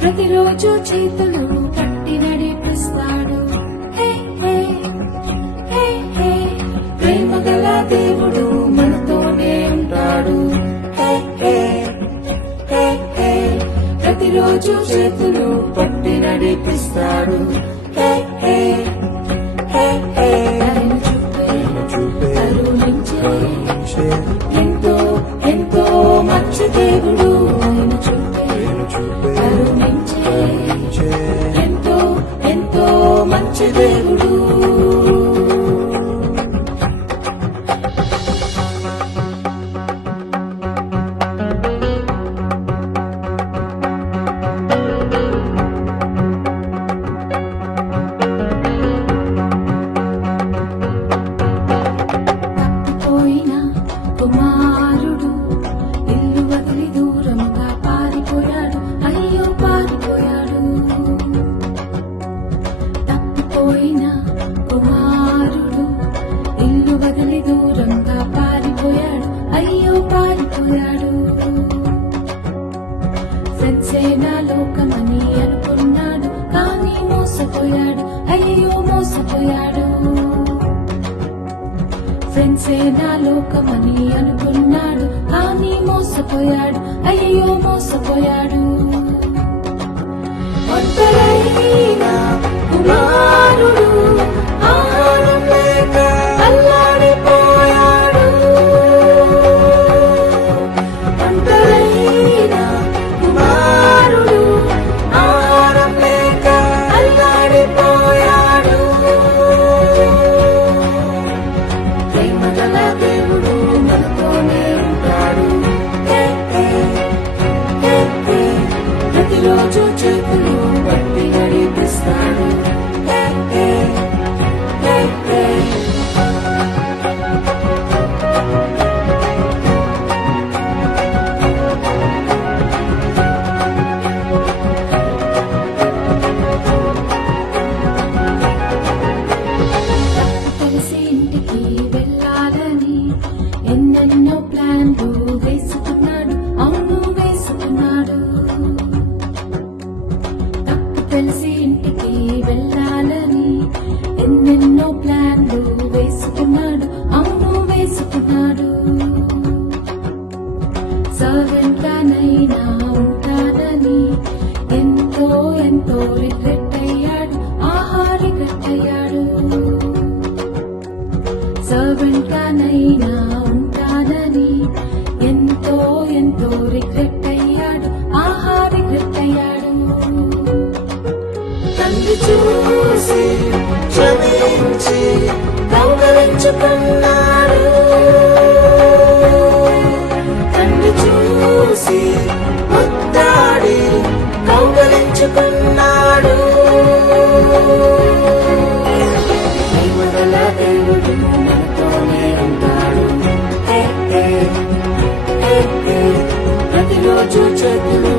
ప్రతిరోజు చేతులు పట్టి నడిపిస్తాడు. ప్రేమ గల దేవుడు మనతోనే ఉంటాడు. ప్రతిరోజు చేతులు పట్టి నడిపిస్తాడు. కరుణించే ఎంతో ఎంతో మంచి దేవుడు. కరుణించే ఎంతో ఎంతో మంచి దేవుడు. తప్పిపోయిన కుమారుడు ఇల్లు వదిలి దూరంగా పారిపోయాడు. అయ్యో పారిపోయాడు. తప్పిపోయిన కుమారుడు ఇల్లు వదిలి దూరంగా పారిపోయాడు. అయ్యో పారిపోయాడు. సత్సేనా లోకమని అనుకున్నాడు, కానీ మోసపోయాడు. అయ్యో మోసపోయాడు. ఫ్రెండ్సేనా లోకమని అనుకున్నాడు, కానీ మోసపోయాడు. అయ్యో మోసపోయాడు. ఒంటరైన కుమారుడు ఆహారం లేక అల్లాడిపోయాడు. ఒంటరైన కుమారుడు ఆహారం లేక అల్లాడిపోయాడు. ప్రేమ గల దేవుడు మనతోనే ఉంటాడు. ప్రతిరోజు చేతులు పట్టి నడిపిస్తాడు. కలిసి ఇంటికి వెళ్ళాలని ఎన్నెన్నో ప్లాన్లు వేసుకున్నాడు. అవును వేసుకున్నాడు. తప్పు తెలిసి ఇంటికి వెళ్ళాలని ఎన్నెన్నో ప్లాన్లు వేసుకున్నాడు. అవును వేసుకున్నాడు. సర్వెంట్ గానైనా ఉంటానని ఎంతో ఎంతో రిగ్రెట్ అయ్యాడు. ఆహా రిగ్రెట్ అయ్యాడు. సర్వెంట్ గానైనా ఉంటానని ఎంతో ఎంతో రిగ్రెట్ అయ్యాడు. ఆహా రిగ్రెట్ అయ్యాడు. తండ్రి చూసి క్షమించి కౌగలించుకున్నాడు. తండ్రి చూసి ముద్దాడి కౌగలించుకున్నాడు. ప్రేమగల దేవుడు మనతోనే ఉంటాడు. ప్రతిరోజు చేతులు